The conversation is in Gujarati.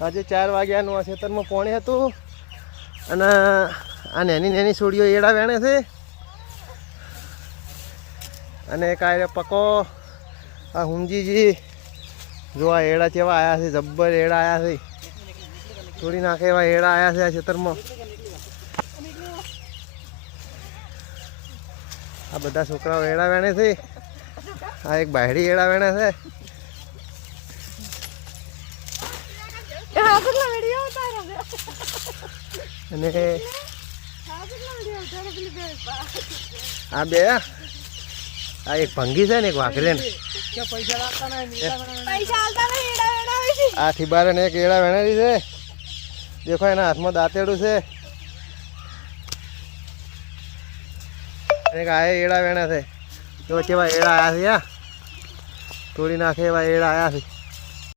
આજે 4 વાગ્યાનું આ ખેતરમાં પાણી હતું અને આ નાની છોડીઓ એડા વેણે છે અને કાંઈ પકો આ હુંજીજી જો આ એડા કેવા આવ્યા છે, જબ્બર એડા આવ્યા છે, તોડી નાખે એવા એડા આવ્યા છે આ ખેતરમાં. આ બધા છોકરાઓ એડા વેણે છે. આ એક બાયડી એડા વેણે છે. અને આ બે આ એક ભંગી છે ને એક વાઘરે ને આ થીબારે ને એક એડા વેણેલી છે. દેખો એના હાથમાં દાંતેડું છે. એક આ એડા વેણા છે. જો કેવા એડા આવ્યા છે, તોડી નાખે એવા એડા આવ્યા છે.